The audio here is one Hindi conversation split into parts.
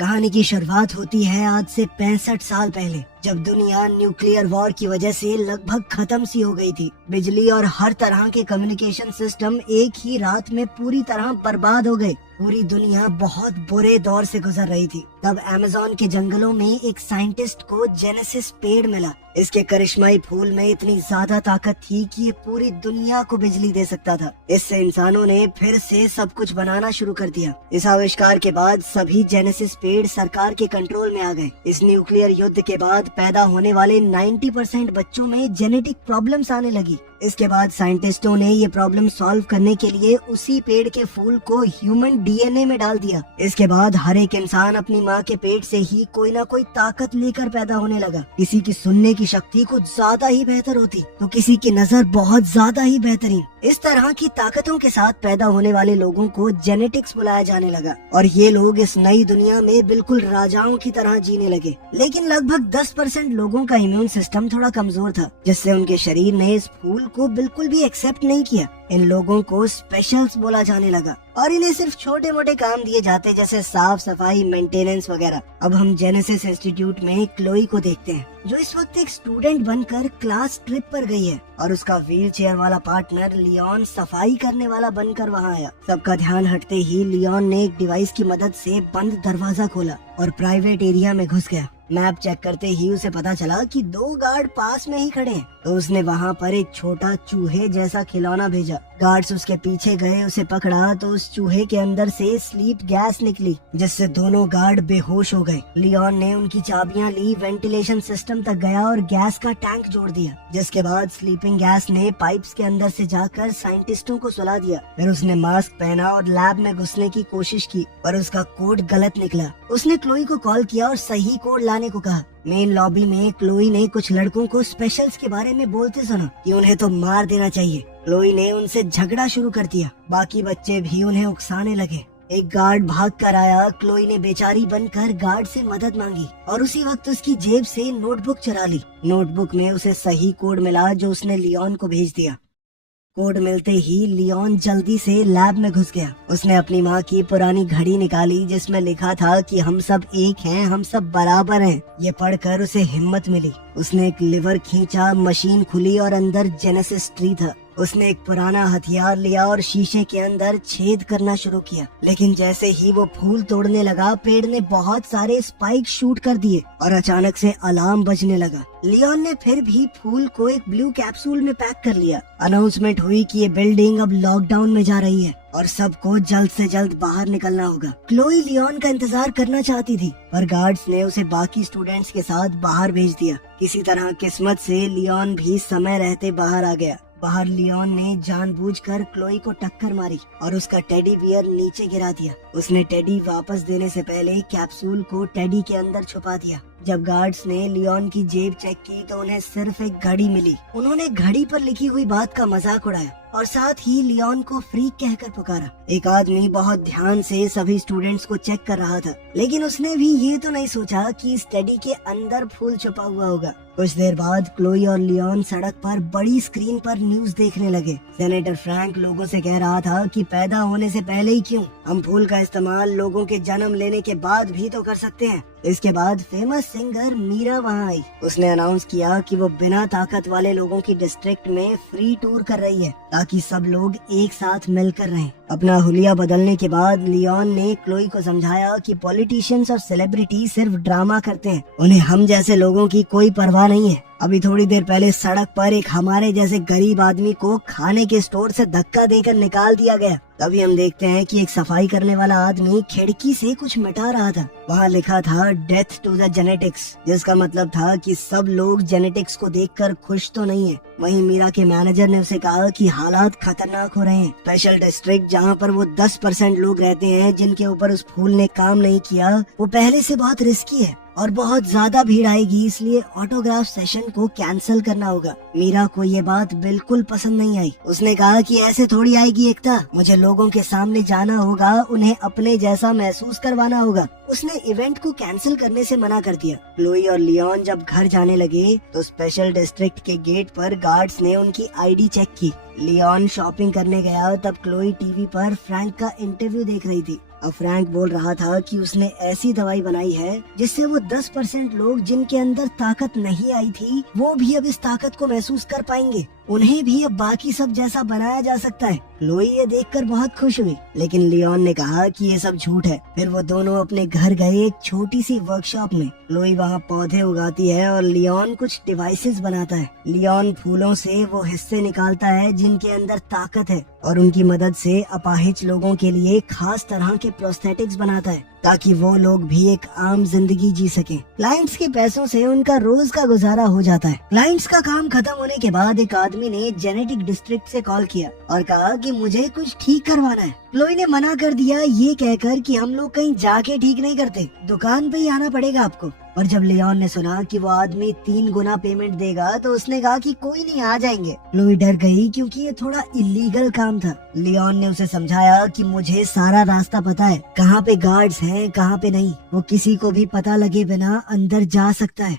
कहानी की शुरुआत होती है आज से 65 साल पहले, जब दुनिया न्यूक्लियर वॉर की वजह से लगभग खत्म सी हो गई थी। बिजली और हर तरह के कम्युनिकेशन सिस्टम एक ही रात में पूरी तरह बर्बाद हो गए। पूरी दुनिया बहुत बुरे दौर से गुजर रही थी। तब अमेज़न के जंगलों में एक साइंटिस्ट को जेनेसिस पेड़ मिला। इसके करिश्माई फूल में इतनी ज्यादा ताकत थी कि ये पूरी दुनिया को बिजली दे सकता था। इससे इंसानों ने फिर से सब कुछ बनाना शुरू कर दिया। इस आविष्कार के बाद सभी जेनेसिस पेड़ सरकार के कंट्रोल में आ गए। इस न्यूक्लियर युद्ध के बाद पैदा होने वाले 90% बच्चों में जेनेटिक प्रॉब्लम्स आने लगी। इसके बाद साइंटिस्टों ने ये प्रॉब्लम सॉल्व करने के लिए उसी पेड़ के फूल को ह्यूमन डीएनए में डाल दिया। इसके बाद हर एक इंसान अपनी माँ के पेट से ही कोई ना कोई ताकत लेकर पैदा होने लगा। किसी की सुनने की शक्ति कुछ ज्यादा ही बेहतर होती तो किसी की नजर बहुत ज्यादा ही बेहतरीन। इस तरह की ताकतों के साथ पैदा होने वाले लोगों को जेनेटिक्स बुलाया जाने लगा और ये लोग इस नई दुनिया में बिल्कुल राजाओं की तरह जीने लगे। लेकिन लगभग 10% लोगों का इम्यून सिस्टम थोड़ा कमजोर था, जिससे उनके शरीर ने इस फूल को बिल्कुल भी एक्सेप्ट नहीं किया। इन लोगों को स्पेशल्स बोला जाने लगा और इन्हें सिर्फ छोटे मोटे काम दिए जाते, जैसे साफ सफाई, मेंटेनेंस वगैरह। अब हम जेनेसिस इंस्टीट्यूट में क्लोई को देखते हैं, जो इस वक्त एक स्टूडेंट बनकर क्लास ट्रिप पर गई है और उसका व्हील चेयर वाला पार्टनर लियोन सफाई करने वाला बनकर वहाँ आया। सबका ध्यान हटते ही लियोन ने एक डिवाइस की मदद से बंद दरवाजा खोला और प्राइवेट एरिया में घुस गया। मैप चेक करते ही उसे पता चला कि 2 गार्ड पास में ही खड़े हैं, तो उसने वहाँ पर एक छोटा चूहे जैसा खिलौना भेजा। गार्ड्स उसके पीछे गए, उसे पकड़ा तो उस चूहे के अंदर से स्लीप गैस निकली, जिससे दोनों गार्ड बेहोश हो गए। लियोन ने उनकी चाबियां ली, वेंटिलेशन सिस्टम तक गया और गैस का टैंक जोड़ दिया, जिसके बाद स्लीपिंग गैस ने पाइप्स के अंदर से जाकर साइंटिस्टों को सुला दिया। फिर उसने मास्क पहना और लैब में घुसने की कोशिश की, पर उसका कोड गलत निकला। उसने क्लोई को कॉल किया और सही कोड लाने को कहा। मेन लॉबी में क्लोई ने कुछ लड़कों को स्पेशल्स के बारे में बोलते सुना कि उन्हें तो मार देना चाहिए। क्लोई ने उनसे झगड़ा शुरू कर दिया। बाकी बच्चे भी उन्हें उकसाने लगे। एक गार्ड भाग कर आया। क्लोई ने बेचारी बनकर गार्ड से मदद मांगी और उसी वक्त उसकी जेब से नोटबुक चुरा ली। नोटबुक में उसे सही कोड मिला जो उसने लियोन को भेज दिया। कोड मिलते ही लियोन जल्दी से लैब में घुस गया। उसने अपनी माँ की पुरानी घड़ी निकाली, जिसमें लिखा था कि हम सब एक हैं, हम सब बराबर हैं। ये पढ़कर उसे हिम्मत मिली। उसने एक लिवर खींचा, मशीन खुली और अंदर जेनेसिस ट्री था। उसने एक पुराना हथियार लिया और शीशे के अंदर छेद करना शुरू किया। लेकिन जैसे ही वो फूल तोड़ने लगा, पेड़ ने बहुत सारे स्पाइक शूट कर दिए और अचानक से अलार्म बजने लगा। लियोन ने फिर भी फूल को एक ब्लू कैप्सूल में पैक कर लिया। अनाउंसमेंट हुई कि ये बिल्डिंग अब लॉकडाउन में जा रही है और सबको जल्द से जल्द बाहर निकलना होगा। क्लोई लियोन का इंतजार करना चाहती थी, पर गार्ड्स ने उसे बाकी स्टूडेंट्स के साथ बाहर भेज दिया। किसी तरह किस्मत से लियोन भी समय रहते बाहर आ गया। बाहर लियोन ने जानबूझकर क्लोई को टक्कर मारी और उसका टेडी बियर नीचे गिरा दिया। उसने टेडी वापस देने से पहले कैप्सूल को टेडी के अंदर छुपा दिया। जब गार्ड्स ने लियोन की जेब चेक की तो उन्हें सिर्फ एक घड़ी मिली। उन्होंने घड़ी पर लिखी हुई बात का मजाक उड़ाया और साथ ही लियोन को फ्रीक कहकर पुकारा। एक आदमी बहुत ध्यान से सभी स्टूडेंट्स को चेक कर रहा था, लेकिन उसने भी ये तो नहीं सोचा कि इस टेडी के अंदर फूल छुपा हुआ होगा। कुछ देर बाद क्लोई और लियोन सड़क पर बड़ी स्क्रीन पर न्यूज देखने लगे। सेनेटर फ्रैंक लोगों से कह रहा था कि पैदा होने से पहले ही क्यों, हम फूल का इस्तेमाल लोगों के जन्म लेने के बाद भी तो कर सकते हैं। इसके बाद फेमस सिंगर मीरा वहाँ आई। उसने अनाउंस किया कि वो बिना ताकत वाले लोगों की डिस्ट्रिक्ट में फ्री टूर कर रही है, ताकि सब लोग एक साथ मिलकर रहें। अपना हुलिया बदलने के बाद लियोन ने क्लोई को समझाया कि पॉलिटिशियंस और सेलिब्रिटी सिर्फ ड्रामा करते हैं, उन्हें हम जैसे लोगों की कोई परवाह नहीं है। अभी थोड़ी देर पहले सड़क पर एक हमारे जैसे गरीब आदमी को खाने के स्टोर से धक्का देकर निकाल दिया गया। तभी हम देखते हैं कि एक सफाई करने वाला आदमी खिड़की से कुछ मिटा रहा था। वहाँ लिखा था डेथ टू द जेनेटिक्स, जिसका मतलब था कि सब लोग जेनेटिक्स को देखकर खुश तो नहीं है। वहीं मीरा के मैनेजर ने उसे कहा कि हालात खतरनाक हो रहे हैं। स्पेशल डिस्ट्रिक्ट जहाँ पर वो 10% लोग रहते हैं जिनके ऊपर उस फूल ने काम नहीं किया, वो पहले से बहुत रिस्की है और बहुत ज्यादा भीड़ आएगी, इसलिए ऑटोग्राफ सेशन को कैंसिल करना होगा। मीरा को ये बात बिल्कुल पसंद नहीं आई। उसने कहा कि ऐसे थोड़ी आएगी एकता, मुझे लोगों के सामने जाना होगा, उन्हें अपने जैसा महसूस करवाना होगा। उसने इवेंट को कैंसिल करने से मना कर दिया। क्लोई और लियोन जब घर जाने लगे तो स्पेशल डिस्ट्रिक्ट के गेट पर गार्ड्स ने उनकी आईडी चेक की। लियोन शॉपिंग करने गया तब क्लोई टीवी पर फ्रैंक का इंटरव्यू देख रही थी। अब फ्रैंक बोल रहा था कि उसने ऐसी दवाई बनाई है जिससे वो 10% लोग जिनके अंदर ताकत नहीं आई थी वो भी अब इस ताकत को महसूस कर पाएंगे। उन्हें भी अब बाकी सब जैसा बनाया जा सकता है। क्लोई ये देखकर बहुत खुश हुई, लेकिन लियोन ने कहा कि ये सब झूठ है। फिर वो दोनों अपने घर गए एक छोटी सी वर्कशॉप में। क्लोई वहाँ पौधे उगाती है और लियोन कुछ डिवाइसेस बनाता है। लियोन फूलों से वो हिस्से निकालता है जिनके अंदर ताकत है और उनकी मदद से अपाहिज लोगों के लिए खास तरह के प्रोस्थेटिक्स बनाता है ताकि वो लोग भी एक आम जिंदगी जी सकें। क्लाइंट्स के पैसों से उनका रोज का गुजारा हो जाता है। क्लाइंट्स का काम खत्म होने के बाद एक आदमी ने जेनेटिक डिस्ट्रिक्ट से कॉल किया और कहा कि मुझे कुछ ठीक करवाना है। क्लोई ने मना कर दिया, ये कहकर कि हम लोग कहीं जाके ठीक नहीं करते, दुकान पे ही आना पड़ेगा आपको। और जब लियोन ने सुना कि वो आदमी 3 गुना पेमेंट देगा तो उसने कहा कि कोई नहीं, आ जाएंगे। क्लोई डर गई क्योंकि ये थोड़ा इलीगल काम था। लियोन ने उसे समझाया कि मुझे सारा रास्ता पता है, कहाँ पे गार्ड्स हैं कहाँ पे नहीं, वो किसी को भी पता लगे बिना अंदर जा सकता है।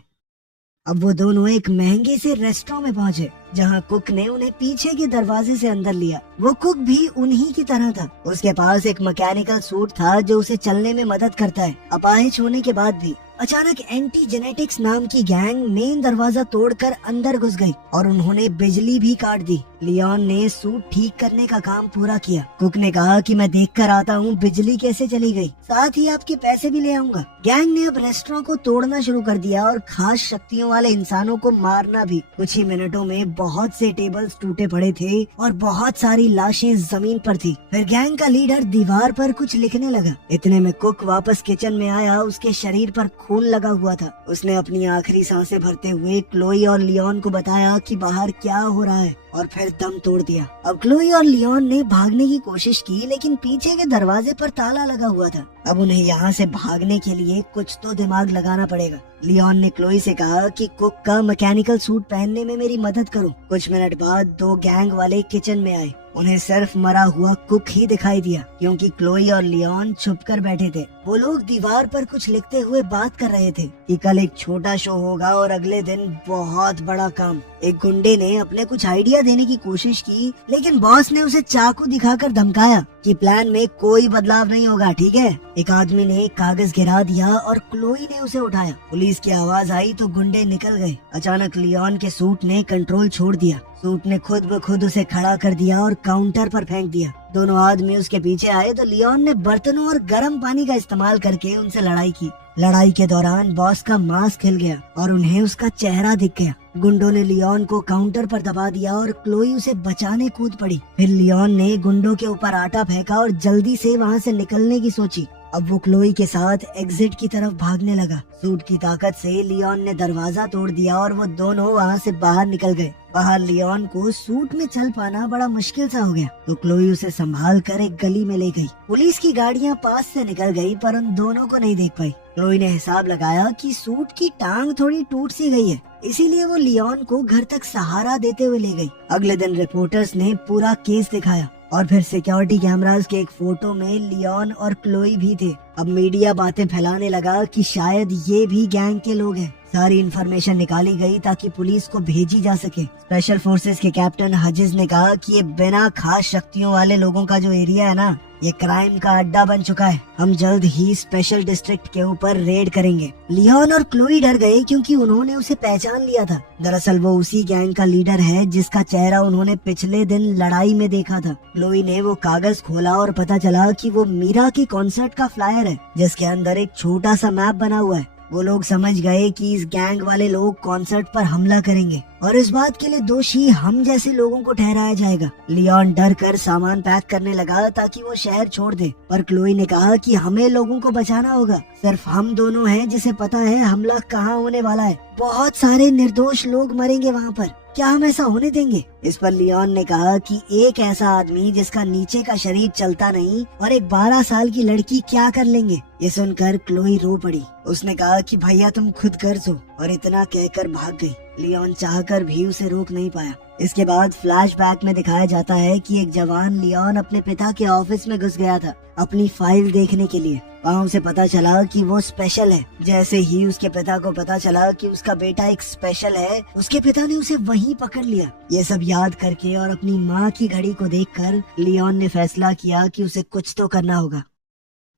अब वो दोनों एक महंगे से रेस्टोरेंट में पहुँचे जहाँ कुक ने उन्हें पीछे के दरवाजे से अंदर लिया। वो कुक भी उन्हीं की तरह था। उसके पास एक मैकेनिकल सूट था जो उसे चलने में मदद करता है, अपाहिज होने के बाद भी। अचानक एंटी जेनेटिक्स नाम की गैंग मेन दरवाजा तोड़कर अंदर घुस गई और उन्होंने बिजली भी काट दी। लियोन ने सूट ठीक करने का काम पूरा किया। कुक ने कहा कि मैं देख कर आता हूँ बिजली कैसे चली गई, साथ ही आपके पैसे भी ले आऊंगा। गैंग ने अब रेस्टोरेंट को तोड़ना शुरू कर दिया और खास शक्तियों वाले इंसानों को मारना भी। कुछ ही मिनटों में बहुत से टेबल्स टूटे पड़े थे और बहुत सारी लाशें जमीन पर थी। फिर गैंग का लीडर दीवार पर कुछ लिखने लगा। इतने में कुक वापस किचन में आया। उसके शरीर पर खून लगा हुआ था। उसने अपनी आखिरी सांसें भरते हुए क्लोई और लियोन को बताया कि बाहर क्या हो रहा है और फिर दम तोड़ दिया। अब क्लोई और लियोन ने भागने की कोशिश की, लेकिन पीछे के दरवाजे पर ताला लगा हुआ था। अब उन्हें यहाँ से भागने के लिए कुछ तो दिमाग लगाना पड़ेगा। लियोन ने क्लोई से कहा कि कुक का मैकेनिकल सूट पहनने में मेरी मदद करो। कुछ मिनट बाद 2 गैंग वाले किचन में आए। उन्हें सिर्फ मरा हुआ कुक ही दिखाई दिया क्योंकि क्लोई और लियोन छुपकर बैठे थे। वो लोग दीवार पर कुछ लिखते हुए बात कर रहे थे कि कल एक छोटा शो होगा और अगले दिन बहुत बड़ा काम। एक गुंडे ने अपने कुछ आइडिया देने की कोशिश की, लेकिन बॉस ने उसे चाकू दिखाकर धमकाया कि प्लान में कोई बदलाव नहीं होगा, ठीक है। एक आदमी ने एक कागज गिरा दिया और क्लोई ने उसे उठाया। पुलिस की आवाज आई तो गुंडे निकल गए। अचानक लियोन के सूट ने कंट्रोल छोड़ दिया। सूट ने खुद ब खुद उसे खड़ा कर दिया और काउंटर पर फेंक दिया। दोनों आदमी उसके पीछे आए तो लियोन ने बर्तनों और गर्म पानी का इस्तेमाल करके उनसे लड़ाई की। लड़ाई के दौरान बॉस का मास्क हिल गया और उन्हें उसका चेहरा दिख गया। गुंडों ने लियोन को काउंटर पर दबा दिया और क्लोई उसे बचाने कूद पड़ी। फिर लियोन ने गुंडों के ऊपर आटा फेंका और जल्दी से वहाँ से निकलने की सोची। अब वो क्लोई के साथ एग्जिट की तरफ भागने लगा। सूट की ताकत से लियोन ने दरवाजा तोड़ दिया और वो दोनों वहाँ से बाहर निकल गए। बाहर लियोन को सूट में चल पाना बड़ा मुश्किल सा हो गया तो क्लोई उसे संभाल कर एक गली में ले गई। पुलिस की गाड़ियाँ पास से निकल गई पर उन दोनों को नहीं देख पाई। क्लोई ने हिसाब लगाया कि सूट की टांग थोड़ी टूट सी गई है, इसीलिए वो लियोन को घर तक सहारा देते हुए ले गई। अगले दिन रिपोर्टर्स ने पूरा केस दिखाया और फिर सिक्योरिटी कैमरास के एक फोटो में लियोन और क्लोई भी थे। अब मीडिया बातें फैलाने लगा कि शायद ये भी गैंग के लोग हैं। सारी इन्फॉर्मेशन निकाली गई ताकि पुलिस को भेजी जा सके। स्पेशल फोर्सेस के कैप्टन हजिज ने कहा कि ये बिना खास शक्तियों वाले लोगों का जो एरिया है ना, ये क्राइम का अड्डा बन चुका है। हम जल्द ही स्पेशल डिस्ट्रिक्ट के ऊपर रेड करेंगे। लियोन और क्लोई डर गए क्योंकि उन्होंने उसे पहचान लिया था। दरअसल वो उसी गैंग का लीडर है जिसका चेहरा उन्होंने पिछले दिन लड़ाई में देखा था। क्लोई ने वो कागज खोला और पता चला कि वो मीरा के कॉन्सर्ट का फ्लायर है जिसके अंदर एक छोटा सा मैप बना हुआ है। वो लोग समझ गए कि इस गैंग वाले लोग कॉन्सर्ट पर हमला करेंगे और इस बात के लिए दोषी हम जैसे लोगों को ठहराया जाएगा। लियोन डर कर सामान पैक करने लगा ताकि वो शहर छोड़ दे, पर क्लोई ने कहा कि हमें लोगों को बचाना होगा। सिर्फ हम दोनों हैं जिसे पता है हमला कहाँ होने वाला है। बहुत सारे निर्दोष लोग मरेंगे वहाँ पर, क्या हम ऐसा होने देंगे? इस पर लियोन ने कहा कि एक ऐसा आदमी जिसका नीचे का शरीर चलता नहीं और एक 12 साल की लड़की क्या कर लेंगे? ये सुनकर क्लोई रो पड़ी। उसने कहा कि भैया तुम खुद कर दो, और इतना कहकर भाग गई। लियोन चाहकर भी उसे रोक नहीं पाया। इसके बाद फ्लैशबैक में दिखाया जाता है कि एक जवान लियोन अपने पिता के ऑफिस में घुस गया था अपनी फाइल देखने के लिए। वहाँ उसे पता चला कि वो स्पेशल है। जैसे ही उसके पिता को पता चला कि उसका बेटा एक स्पेशल है, उसके पिता ने उसे वहीं पकड़ लिया। ये सब याद करके और अपनी माँ की घड़ी को देखकर लियोन ने फैसला किया कि उसे कुछ तो करना होगा।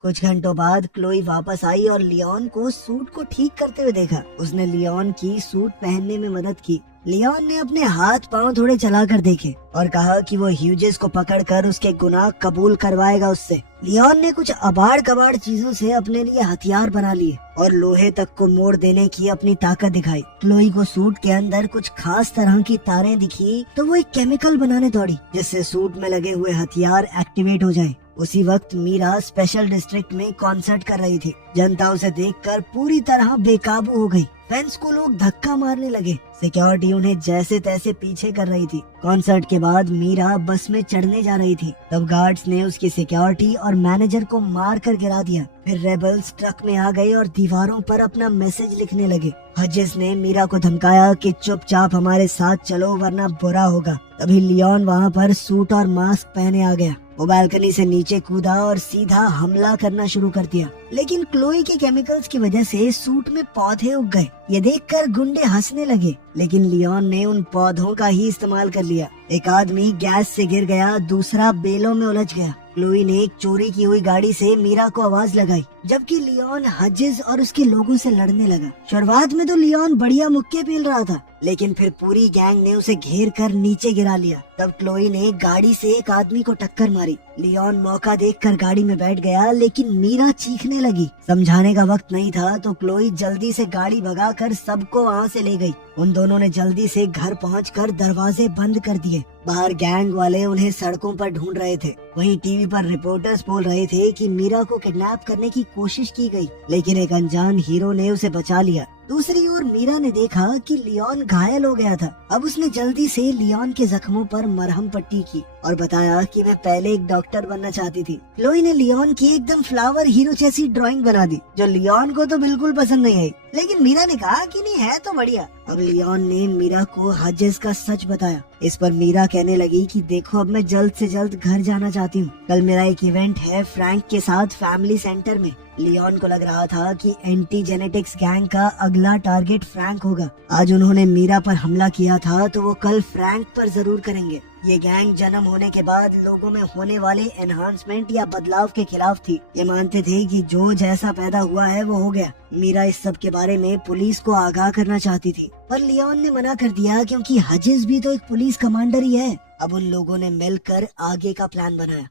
कुछ घंटों बाद क्लोई वापस आई और लियोन को सूट को ठीक करते हुए देखा। उसने लियोन की सूट पहनने में मदद की। लियोन ने अपने हाथ पांव थोड़े चलाकर देखे और कहा कि वो ह्यूजेस को पकड़कर उसके गुनाह कबूल करवाएगा उससे। लियोन ने कुछ अबाड़ कबाड़ चीजों से अपने लिए हथियार बना लिए और लोहे तक को मोड़ देने की अपनी ताकत दिखाई। क्लोई को सूट के अंदर कुछ खास तरह की तारें दिखी तो वो एक केमिकल बनाने दौड़ी जिससे सूट में लगे हुए हथियार एक्टिवेट हो जाए। उसी वक्त मीरा स्पेशल डिस्ट्रिक्ट में कॉन्सर्ट कर रही थी। जनता उसे देखकर पूरी तरह बेकाबू हो गई। फैंस को लोग धक्का मारने लगे। सिक्योरिटी उन्हें जैसे तैसे पीछे कर रही थी। कॉन्सर्ट के बाद मीरा बस में चढ़ने जा रही थी तब गार्ड्स ने उसकी सिक्योरिटी और मैनेजर को मार कर गिरा दिया। फिर रेबल्स ट्रक में आ गए और दीवारों पर अपना मैसेज लिखने लगे। हजेस ने मीरा को धमकाया कि चुपचाप हमारे साथ चलो वरना बुरा होगा। तभी लियोन वहाँ पर सूट और मास्क पहने आ गया। वो बालकनी से नीचे कूदा और सीधा हमला करना शुरू कर दिया, लेकिन क्लोई के केमिकल्स की वजह से सूट में पौधे उग गए। ये देखकर गुंडे हंसने लगे, लेकिन लियोन ने उन पौधों का ही इस्तेमाल कर लिया। एक आदमी गैस से गिर गया, दूसरा बेलों में उलझ गया। क्लोई ने एक चोरी की हुई गाड़ी से मीरा को आवाज लगाई, जबकि लियोन हजेस और उसके लोगों से लड़ने लगा। शुरुआत में तो लियोन बढ़िया मुक्के पेल रहा था, लेकिन फिर पूरी गैंग ने उसे घेर कर नीचे गिरा लिया। तब क्लोई ने गाड़ी से एक आदमी को टक्कर मारी। लियोन मौका देखकर गाड़ी में बैठ गया, लेकिन मीरा चीखने लगी। समझाने का वक्त नहीं था तो क्लोई जल्दी से गाड़ी भगाकर सबको वहाँ से ले गई। उन दोनों ने जल्दी से घर पहुंचकर दरवाजे बंद कर दिए। बाहर गैंग वाले उन्हें सड़कों पर ढूंढ रहे थे। वहीं टीवी पर रिपोर्टर्स बोल रहे थे कि मीरा को किडनैप करने की कोशिश की गई, लेकिन एक अनजान हीरो ने उसे बचा लिया। दूसरी ओर मीरा ने देखा कि लियोन घायल हो गया था। अब उसने जल्दी से लियोन के जख्मों पर मरहम पट्टी की और बताया कि मैं पहले एक डॉक्टर बनना चाहती थी। क्लोई ने लियोन की एकदम फ्लावर हीरो जैसी ड्राइंग बना दी, जो लियोन को तो बिल्कुल पसंद नहीं आई, लेकिन मीरा ने कहा कि नहीं है तो बढ़िया। अब लियोन ने मीरा को हजेस का सच बताया। इस पर मीरा कहने लगी कि देखो अब मैं जल्द से जल्द घर जाना चाहती हूँ। कल मेरा एक इवेंट है फ्रैंक के साथ फैमिली सेंटर में। लियोन को लग रहा था कि एंटी जेनेटिक्स गैंग का अगला टारगेट फ्रैंक होगा। आज उन्होंने मीरा पर हमला किया था तो वो कल फ्रैंक पर जरूर करेंगे। ये गैंग जन्म होने के बाद लोगों में होने वाले एनहांसमेंट या बदलाव के खिलाफ थी। ये मानते थे कि जो जैसा पैदा हुआ है वो हो गया। मीरा इस सब के बारे में पुलिस को आगाह करना चाहती थी, पर लियोन ने मना कर दिया क्योंकि हजेस भी तो एक पुलिस कमांडर ही है। अब उन लोगों ने मिलकर आगे का प्लान बनाया।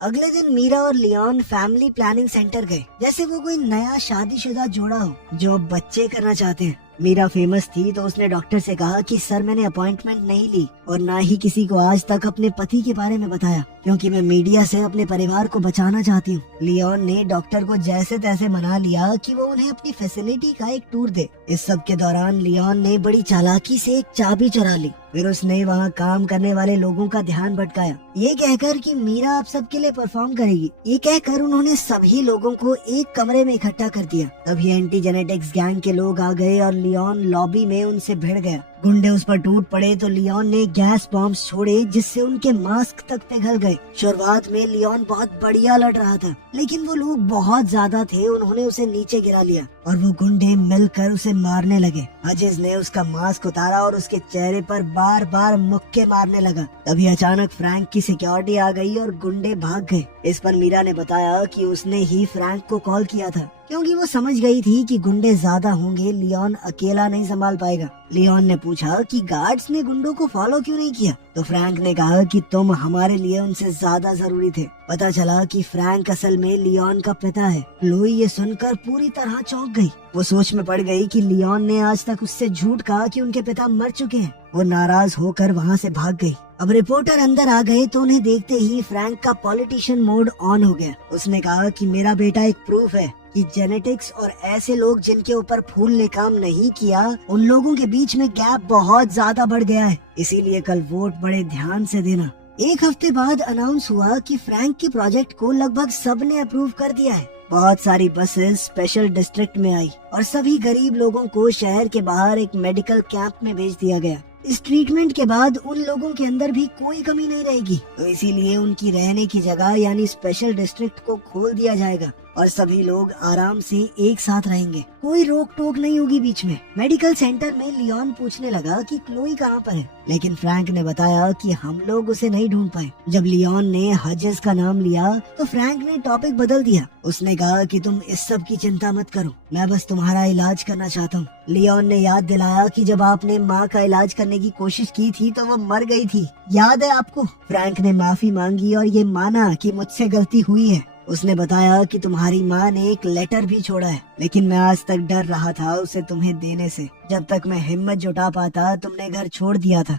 अगले दिन मीरा और लियोन फैमिली प्लानिंग सेंटर गए, जैसे वो कोई नया शादीशुदा जोड़ा हो जो अब बच्चे करना चाहते हैं। मीरा फेमस थी तो उसने डॉक्टर से कहा कि सर मैंने अपॉइंटमेंट नहीं ली और ना ही किसी को आज तक अपने पति के बारे में बताया, क्योंकि मैं मीडिया से अपने परिवार को बचाना चाहती हूँ। लियोन ने डॉक्टर को जैसे तैसे मना लिया कि वो उन्हें अपनी फैसिलिटी का एक टूर दे। इस सब के दौरान लियोन ने बड़ी चालाकी से एक चाबी चुरा ली। फिर उसने वहाँ काम करने वाले लोगों का ध्यान भटकाया, ये कहकर कि मीरा आप सबके लिए परफॉर्म करेगी। ये कहकर उन्होंने सभी लोगों को एक कमरे में इकट्ठा कर दिया। तभी एंटी जेनेटिक्स गैंग के लोग आ गए और लियोन लॉबी में उनसे भिड़ गया। गुंडे उस पर टूट पड़े तो लियोन ने गैस बॉम्ब्स छोड़े जिससे उनके मास्क तक पिघल गए। शुरुआत में लियोन बहुत बढ़िया लड़ रहा था, लेकिन वो लोग बहुत ज्यादा थे, उन्होंने उसे नीचे गिरा लिया और वो गुंडे मिलकर उसे मारने लगे। अजीज ने उसका मास्क उतारा और उसके चेहरे पर बार बार मुक्के मारने लगा। तभी अचानक फ्रैंक की सिक्योरिटी आ गई और गुंडे भाग गए। इस पर मीरा ने बताया कि उसने ही फ्रैंक को कॉल किया था, क्योंकि वो समझ गई थी कि गुंडे ज्यादा होंगे, लियोन अकेला नहीं संभाल पाएगा। लियोन ने पूछा कि गार्ड्स ने गुंडों को फॉलो क्यों नहीं किया, तो फ्रैंक ने कहा कि तुम हमारे लिए उनसे ज्यादा जरूरी थे। पता चला कि फ्रैंक असल में लियोन का पिता है। क्लोई ये सुनकर पूरी तरह चौंक गई। वो सोच में पड़ गई कि लियोन ने आज तक उससे झूठ कहा कि उनके पिता मर चुके हैं। वो नाराज होकर वहाँ से भाग गई। अब रिपोर्टर अंदर आ गए तो उन्हें देखते ही फ्रैंक का पॉलिटिशियन मोड ऑन हो गया। उसने कहा कि मेरा बेटा एक प्रूफ है कि जेनेटिक्स और ऐसे लोग जिनके ऊपर फूल ने काम नहीं किया, उन लोगों के बीच में गैप बहुत ज्यादा बढ़ गया है। इसीलिए कल वोट बड़े ध्यान से देना। एक हफ्ते बाद अनाउंस हुआ कि फ्रैंक के प्रोजेक्ट को लगभग सबने अप्रूव कर दिया है। बहुत सारी बसेस स्पेशल डिस्ट्रिक्ट में आई और सभी गरीब लोगों को शहर के बाहर एक मेडिकल कैंप में भेज दिया गया। इस ट्रीटमेंट के बाद उन लोगों के अंदर भी कोई कमी नहीं रहेगी, तो इसीलिए उनकी रहने की जगह यानी स्पेशल डिस्ट्रिक्ट को खोल दिया जाएगा और सभी लोग आराम से एक साथ रहेंगे, कोई रोक टोक नहीं होगी बीच में। मेडिकल सेंटर में लियोन पूछने लगा कि क्लोई कहाँ पर है, लेकिन फ्रैंक ने बताया कि हम लोग उसे नहीं ढूंढ पाए। जब लियोन ने हजेस का नाम लिया तो फ्रैंक ने टॉपिक बदल दिया। उसने कहा कि तुम इस सब की चिंता मत करो, मैं बस तुम्हारा इलाज करना चाहता हूँ। लियोन ने याद दिलाया कि जब आपने माँ का इलाज करने की कोशिश की थी तो वो मर गई थी, याद है आपको? फ्रैंक ने माफी मांगी और ये माना कि मुझसे गलती हुई है। उसने बताया कि तुम्हारी माँ ने एक लेटर भी छोड़ा है, लेकिन मैं आज तक डर रहा था उसे तुम्हें देने से। जब तक मैं हिम्मत जुटा पाता तुमने घर छोड़ दिया था।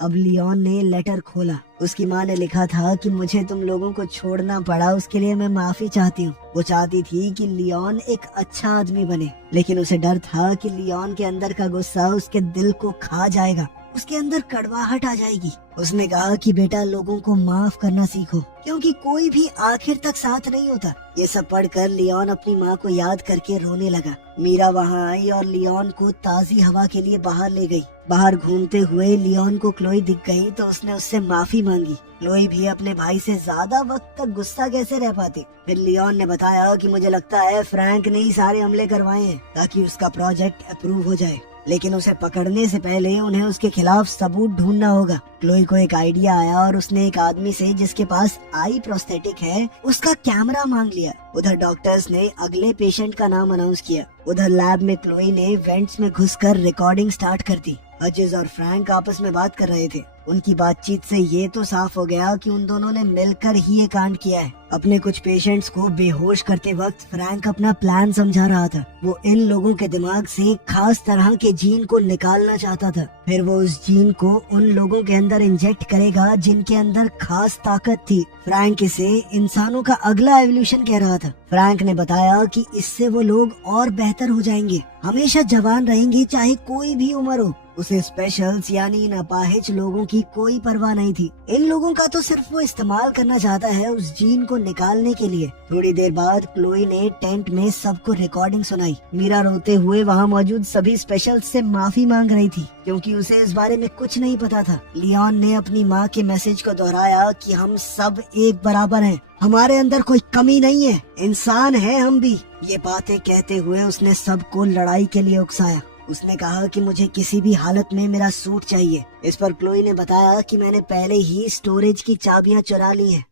अब लियोन ने लेटर खोला। उसकी माँ ने लिखा था कि मुझे तुम लोगों को छोड़ना पड़ा, उसके लिए मैं माफी चाहती हूँ। वो चाहती थी कि लियोन एक अच्छा आदमी बने, लेकिन उसे डर था कि लियोन के अंदर का गुस्सा उसके दिल को खा जाएगा, उसके अंदर कड़वाहट आ जाएगी। उसने कहा कि बेटा, लोगों को माफ करना सीखो, क्योंकि कोई भी आखिर तक साथ नहीं होता। ये सब पढ़कर लियोन अपनी माँ को याद करके रोने लगा। मीरा वहाँ आई और लियोन को ताजी हवा के लिए बाहर ले गई। बाहर घूमते हुए लियोन को क्लोई दिख गई तो उसने उससे माफी मांगी। क्लोई भी अपने भाई से ज्यादा वक्त तक गुस्सा कैसे रह पाती। फिर लियोन ने बताया कि मुझे लगता है फ्रैंक ने ही सारे हमले करवाए हैं ताकि उसका प्रोजेक्ट अप्रूव हो जाए, लेकिन उसे पकड़ने से पहले उन्हें उसके खिलाफ सबूत ढूंढना होगा। क्लोई को एक आइडिया आया और उसने एक आदमी से जिसके पास आई प्रोस्थेटिक है उसका कैमरा मांग लिया। उधर डॉक्टर्स ने अगले पेशेंट का नाम अनाउंस किया। उधर लैब में क्लोई ने वेंट्स में घुसकर रिकॉर्डिंग स्टार्ट कर दी। हजेस और फ्रैंक आपस में बात कर रहे थे। उनकी बातचीत से ये तो साफ हो गया कि उन दोनों ने मिलकर ही ये कांड किया है। अपने कुछ पेशेंट्स को बेहोश करते वक्त फ्रैंक अपना प्लान समझा रहा था। वो इन लोगों के दिमाग से खास तरह के जीन को निकालना चाहता था। फिर वो उस जीन को उन लोगों के अंदर इंजेक्ट करेगा जिनके अंदर खास ताकत थी। फ्रैंक इसे इंसानों का अगला एवोल्यूशन कह रहा था। फ्रैंक ने बताया कि इससे वो लोग और बेहतर हो जाएंगे, हमेशा जवान रहेंगे चाहे कोई भी उम्र हो। उसे स्पेशल्स यानी इन अपाहिज लोगों की कोई परवाह नहीं थी। इन लोगों का तो सिर्फ वो इस्तेमाल करना चाहता है उस जीन को निकालने के लिए। थोड़ी देर बाद क्लोई ने टेंट में सबको रिकॉर्डिंग सुनाई। मीरा रोते हुए वहाँ मौजूद सभी स्पेशल्स से माफी मांग रही थी, क्योंकि उसे इस बारे में कुछ नहीं पता था। लियोन ने अपनी माँ के मैसेज को दोहराया कि हम सब एक बराबर हैं, हमारे अंदर कोई कमी नहीं है, इंसान है हम भी। ये बातें कहते हुए उसने सबको लड़ाई के लिए उकसाया। उसने कहा कि मुझे किसी भी हालत में मेरा सूट चाहिए। इस पर क्लोई ने बताया कि मैंने पहले ही स्टोरेज की चाबियां चुरा ली हैं।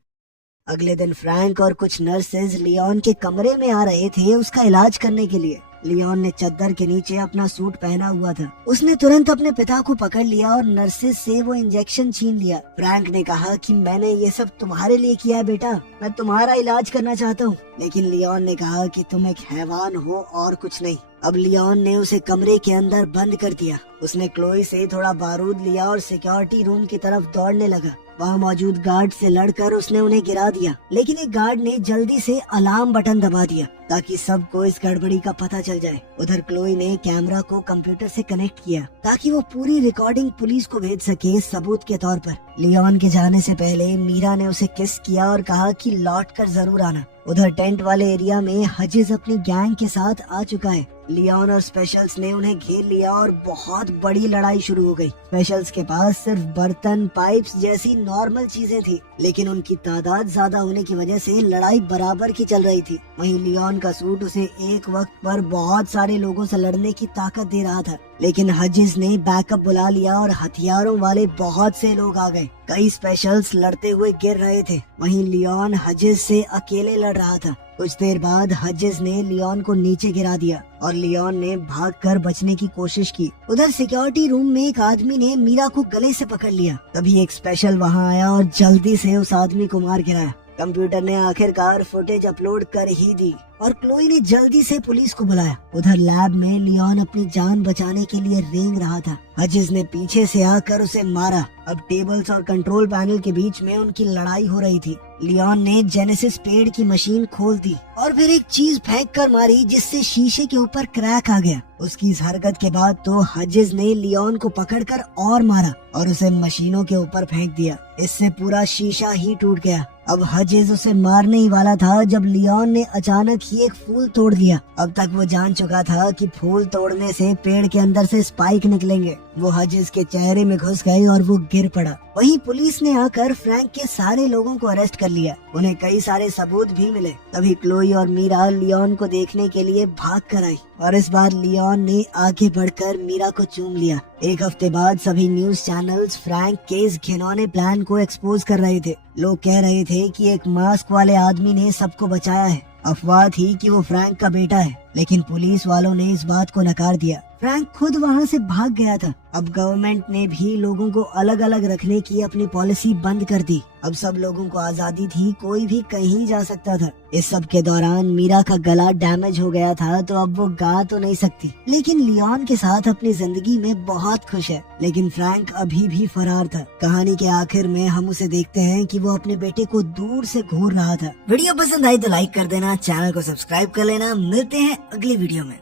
अगले दिन फ्रैंक और कुछ नर्सेज लियोन के कमरे में आ रहे थे उसका इलाज करने के लिए। लियोन ने चद्दर के नीचे अपना सूट पहना हुआ था। उसने तुरंत अपने पिता को पकड़ लिया और नर्सेज से वो इंजेक्शन छीन लिया। फ्रैंक ने कहा कि मैंने ये सब तुम्हारे लिए किया है बेटा, मैं तुम्हारा इलाज करना चाहता हूँ। लेकिन लियोन ने कहा कि तुम एक हैवान हो और कुछ नहीं। अब लियोन ने उसे कमरे के अंदर बंद कर दिया। उसने क्लोई से थोड़ा बारूद लिया और सिक्योरिटी रूम की तरफ दौड़ने लगा। वहाँ मौजूद गार्ड से लड़कर उसने उन्हें गिरा दिया, लेकिन एक गार्ड ने जल्दी से अलार्म बटन दबा दिया ताकि सबको इस गड़बड़ी का पता चल जाए। उधर क्लोई ने कैमरा को कंप्यूटर से कनेक्ट किया ताकि वो पूरी रिकॉर्डिंग पुलिस को भेज सके सबूत के तौर पर। लियोन के जाने से पहले मीरा ने उसे किस किया और कहा कि लौट कर जरूर आना। उधर टेंट वाले एरिया में हजेस अपनी गैंग के साथ आ चुका है। लियोन और स्पेशल्स ने उन्हें घेर लिया और बहुत बड़ी लड़ाई शुरू हो गई। स्पेशल्स के पास सिर्फ बर्तन, पाइप्स जैसी नॉर्मल चीजें थी, लेकिन उनकी तादाद ज्यादा होने की वजह से लड़ाई बराबर की चल रही थी। वहीं लियोन का सूट उसे एक वक्त पर बहुत सारे लोगों से लड़ने की ताकत दे रहा था, लेकिन हजेस ने बैकअप बुला लिया और हथियारों वाले बहुत से लोग आ गए। कई स्पेशल्स लड़ते हुए गिर रहे थे। वहीं लियोन हजेस से अकेले लड़ रहा था। कुछ देर बाद हजेस ने लियोन को नीचे गिरा दिया और लियोन ने भागकर बचने की कोशिश की। उधर सिक्योरिटी रूम में एक आदमी ने मीरा को गले से पकड़ लिया। तभी एक स्पेशल वहां आया और जल्दी से उस आदमी को मार गिराया। कंप्यूटर ने आखिरकार फुटेज अपलोड कर ही दी और क्लोई ने जल्दी से पुलिस को बुलाया। उधर लैब में लियोन अपनी जान बचाने के लिए रेंग रहा था। हजेस ने पीछे से आकर उसे मारा। अब टेबल्स और कंट्रोल पैनल के बीच में उनकी लड़ाई हो रही थी। लियोन ने जेनेसिस पेड़ की मशीन खोल दी और फिर एक चीज फेंक कर मारी जिससे शीशे के ऊपर क्रैक आ गया। उसकी इस हरकत के बाद तो हजेस ने लियोन को पकड़कर और मारा और उसे मशीनों के ऊपर फेंक दिया। इससे पूरा शीशा ही टूट गया। अब हजेस उसे मारने ही वाला था जब लियोन ने अचानक ही एक फूल तोड़ दिया। अब तक वो जान चुका था कि फूल तोड़ने से पेड़ के अंदर से स्पाइक निकलेंगे। वो हजिस के चेहरे में घुस गए और वो गिर पड़ा। वहीं पुलिस ने आकर फ्रैंक के सारे लोगों को अरेस्ट कर लिया। उन्हें कई सारे सबूत भी मिले। तभी क्लोई और मीरा लियोन को देखने के लिए भाग कर आई और इस बार लियोन ने आगे बढ़कर मीरा को चूम लिया। एक हफ्ते बाद सभी न्यूज चैनल्स फ्रैंक के इस घिनौने प्लान को एक्सपोज कर रहे थे। लोग कह रहे थे कि एक मास्क वाले आदमी ने सबको बचाया है। अफवाह थी कि वो फ्रैंक का बेटा है, लेकिन पुलिस वालों ने इस बात को नकार दिया। फ्रैंक खुद वहाँ से भाग गया था। अब गवर्नमेंट ने भी लोगों को अलग अलग रखने की अपनी पॉलिसी बंद कर दी। अब सब लोगों को आजादी थी, कोई भी कहीं जा सकता था। इस सब के दौरान मीरा का गला डैमेज हो गया था, तो अब वो गा तो नहीं सकती, लेकिन लियोन के साथ अपनी जिंदगी में बहुत खुश है। लेकिन फ्रैंक अभी भी फरार था। कहानी के आखिर में हम उसे देखते हैं कि वो अपने बेटे को दूर से घूर रहा था। वीडियो पसंद आई तो लाइक कर देना, चैनल को सब्सक्राइब कर लेना। मिलते हैं अगली वीडियो में।